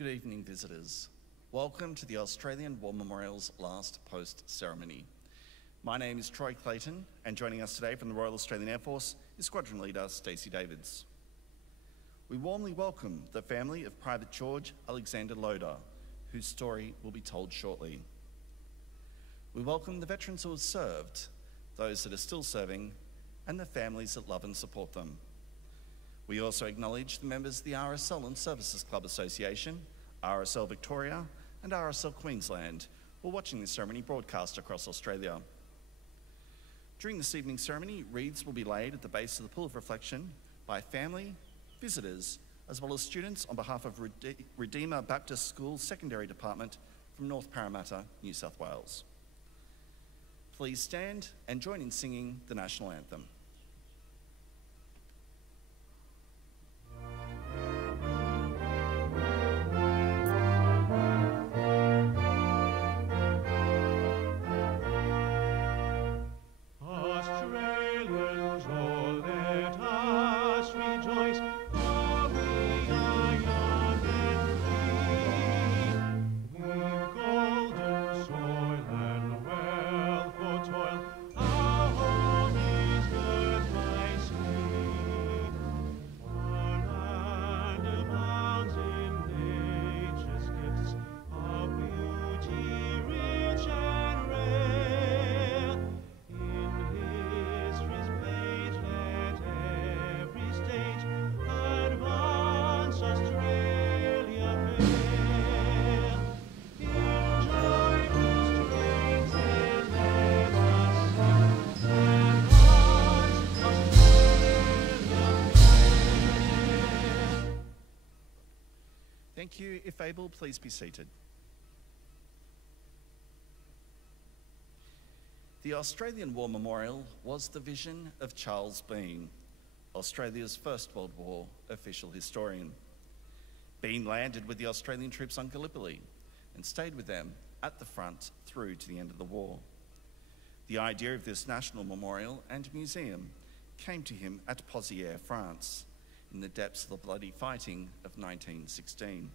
Good evening, visitors. Welcome to the Australian War Memorial's last post ceremony. My name is Troy Clayton, and joining us today from the Royal Australian Air Force is Squadron Leader Stacey Davids. We warmly welcome the family of Private George Alexander Loader, whose story will be told shortly. We welcome the veterans who have served, those that are still serving, and the families that love and support them. We also acknowledge the members of the RSL and Services Club Association, RSL Victoria, and RSL Queensland who are watching this ceremony broadcast across Australia. During this evening's ceremony, wreaths will be laid at the base of the Pool of Reflection by family, visitors, as well as students on behalf of Redeemer Baptist School Secondary Department from North Parramatta, New South Wales. Please stand and join in singing the National Anthem. Thank you. If able, please be seated. The Australian War Memorial was the vision of Charles Bean, Australia's First World War official historian. Bean landed with the Australian troops on Gallipoli and stayed with them at the front through to the end of the war. The idea of this national memorial and museum came to him at Pozières, France, in the depths of the bloody fighting of 1916.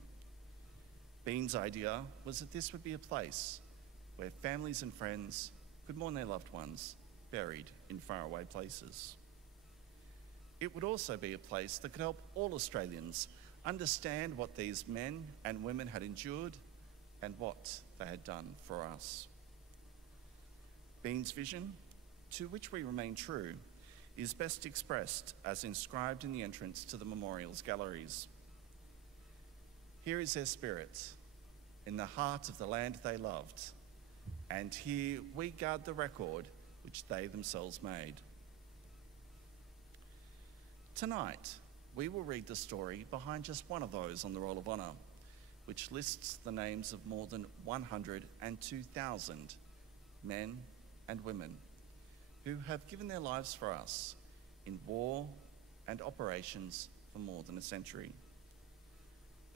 Bean's idea was that this would be a place where families and friends could mourn their loved ones buried in faraway places. It would also be a place that could help all Australians understand what these men and women had endured and what they had done for us. Bean's vision, to which we remain true, is best expressed as inscribed in the entrance to the memorial's galleries. Here is their spirit, in the heart of the land they loved, and here we guard the record which they themselves made. Tonight, we will read the story behind just one of those on the Roll of Honour, which lists the names of more than 102,000 men and women who have given their lives for us in war and operations for more than a century.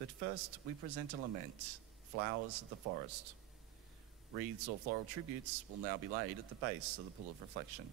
But first, we present a lament, Flowers of the Forest. Wreaths or floral tributes will now be laid at the base of the Pool of Reflection.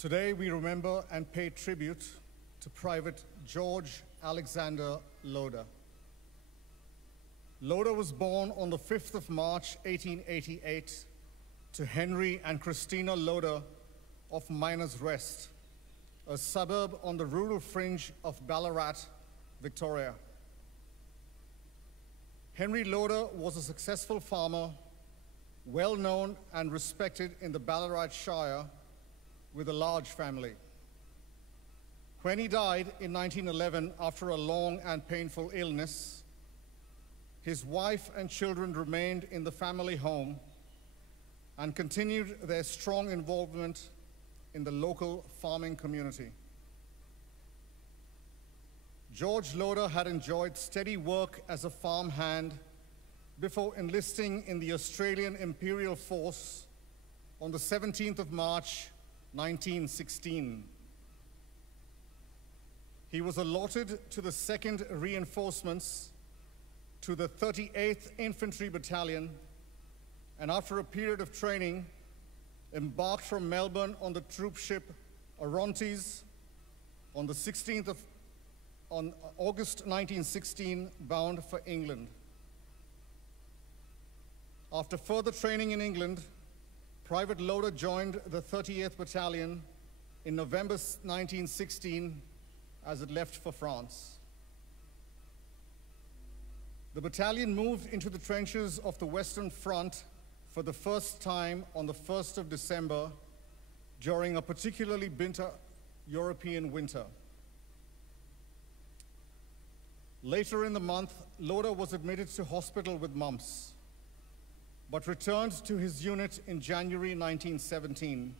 Today we remember and pay tribute to Private George Alexander Loader. Loader was born on the 5th of March, 1888, to Henry and Christina Loader of Miners Rest, a suburb on the rural fringe of Ballarat, Victoria. Henry Loader was a successful farmer, well known and respected in the Ballarat Shire, with a large family. When he died in 1911 after a long and painful illness, his wife and children remained in the family home and continued their strong involvement in the local farming community. George Loader had enjoyed steady work as a farmhand before enlisting in the Australian Imperial Force on the 17th of March, 1916. He was allotted to the 2nd Reinforcements to the 38th Infantry Battalion, and after a period of training, embarked from Melbourne on the troop ship Orontes on August 1916, bound for England. After further training in England, Private Loader joined the 38th Battalion in November 1916 as it left for France. The battalion moved into the trenches of the Western Front for the first time on the 1st of December during a particularly bitter European winter. Later in the month, Loader was admitted to hospital with mumps, but returned to his unit in January 1917.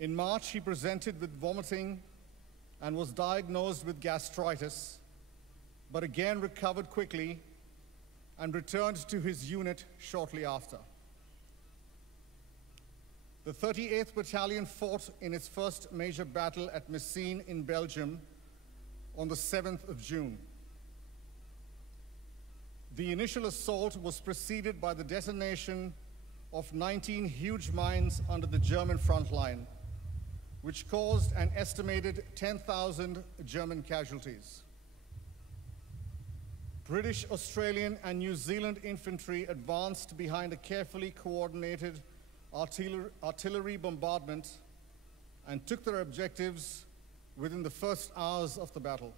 In March, he presented with vomiting and was diagnosed with gastritis, but again recovered quickly and returned to his unit shortly after. The 38th Battalion fought in its first major battle at Messines in Belgium on the 7th of June. The initial assault was preceded by the detonation of 19 huge mines under the German front line, which caused an estimated 10,000 German casualties. British, Australian, and New Zealand infantry advanced behind a carefully coordinated artillery bombardment and took their objectives within the first hours of the battle.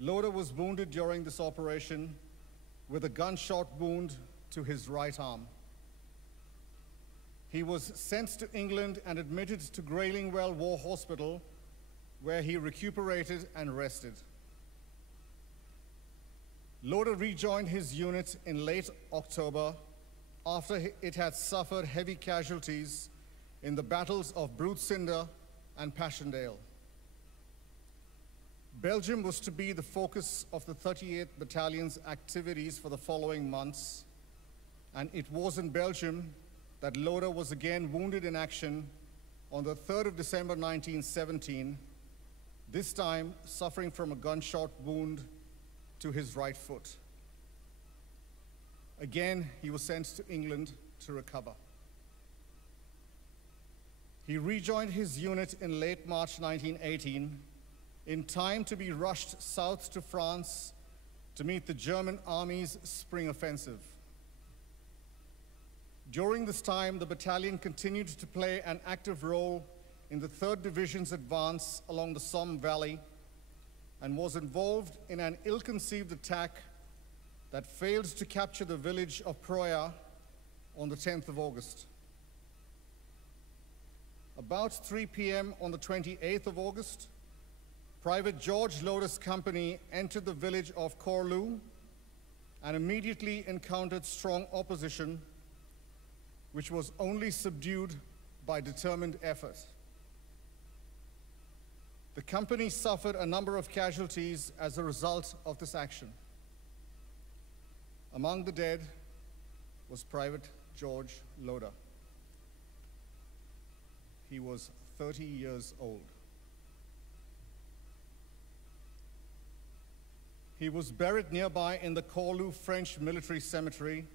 Loader was wounded during this operation with a gunshot wound to his right arm. He was sent to England and admitted to Graylingwell War Hospital, where he recuperated and rested. Loader rejoined his unit in late October after it had suffered heavy casualties in the battles of Broodcinder and Passchendaele. Belgium was to be the focus of the 38th Battalion's activities for the following months, and it was in Belgium that Loader was again wounded in action on the 3rd of December 1917, this time suffering from a gunshot wound to his right foot. Again, he was sent to England to recover. He rejoined his unit in late March 1918, in time to be rushed south to France to meet the German army's spring offensive. During this time, the battalion continued to play an active role in the 3rd Division's advance along the Somme Valley and was involved in an ill-conceived attack that failed to capture the village of Proya on the 10th of August. About 3 p.m. on the 28th of August, Private George Loader's company entered the village of Corlou and immediately encountered strong opposition, which was only subdued by determined effort. The company suffered a number of casualties as a result of this action. Among the dead was Private George Loader. He was 30 years old. He was buried nearby in the Corlou French military cemetery,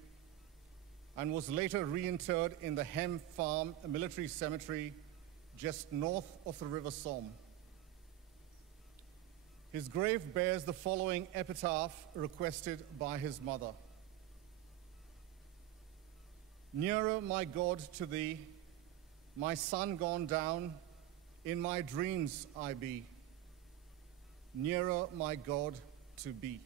and was later reinterred in the Hem Farm Military Cemetery just north of the River Somme. His grave bears the following epitaph requested by his mother. Nearer, my God, to thee, my son gone down, in my dreams I be. Nearer, my God, to be.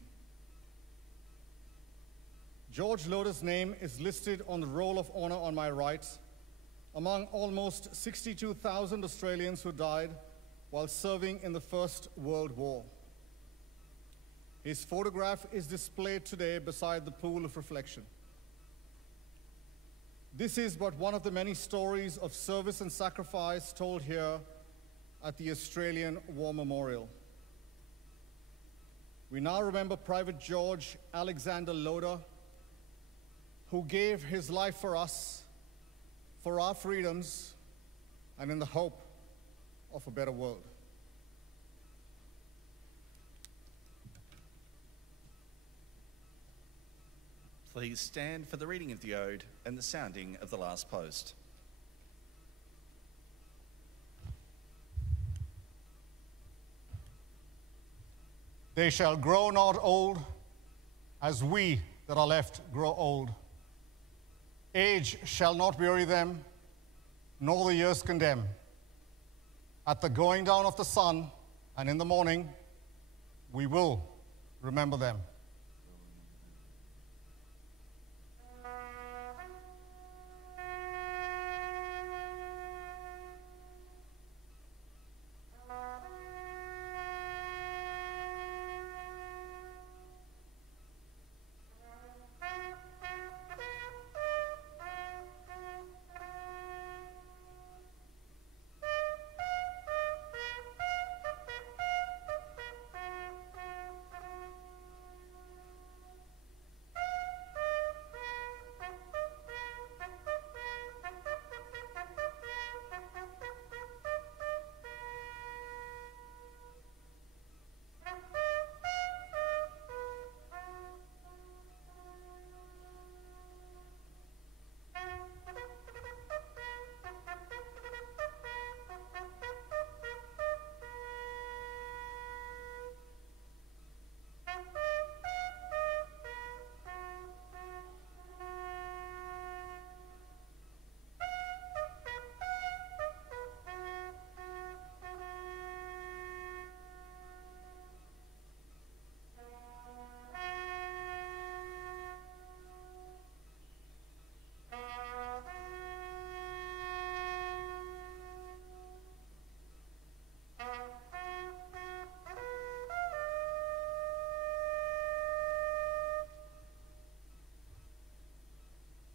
George Loder's name is listed on the roll of honor on my right, among almost 62,000 Australians who died while serving in the First World War. His photograph is displayed today beside the pool of reflection. This is but one of the many stories of service and sacrifice told here at the Australian War Memorial. We now remember Private George Alexander Loder, who gave his life for us, for our freedoms, and in the hope of a better world. Please stand for the reading of the Ode and the sounding of the last post. They shall grow not old, as we that are left grow old. Age shall not weary them, nor the years condemn. At the going down of the sun, and in the morning, we will remember them.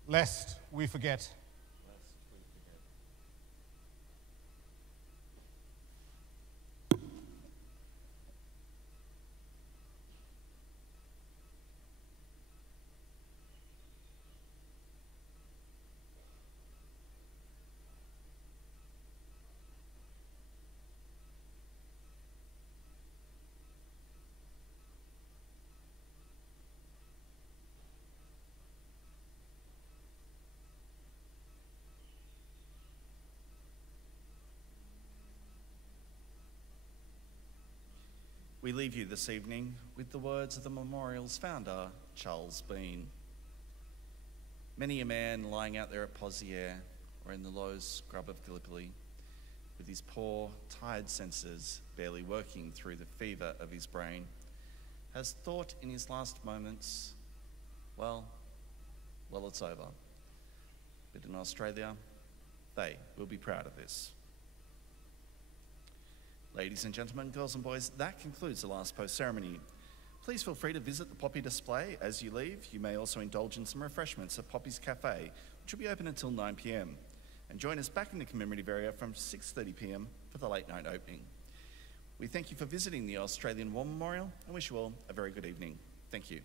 Lest we forget. We leave you this evening with the words of the memorial's founder, Charles Bean. Many a man lying out there at Pozières or in the low scrub of Gallipoli, with his poor, tired senses barely working through the fever of his brain, has thought in his last moments, well, it's over. But in Australia, they will be proud of this. Ladies and gentlemen, girls and boys, that concludes the last post ceremony. Please feel free to visit the Poppy display as you leave. You may also indulge in some refreshments at Poppy's Cafe, which will be open until 9 p.m. And join us back in the commemorative area from 6:30 p.m. for the late night opening. We thank you for visiting the Australian War Memorial and wish you all a very good evening. Thank you.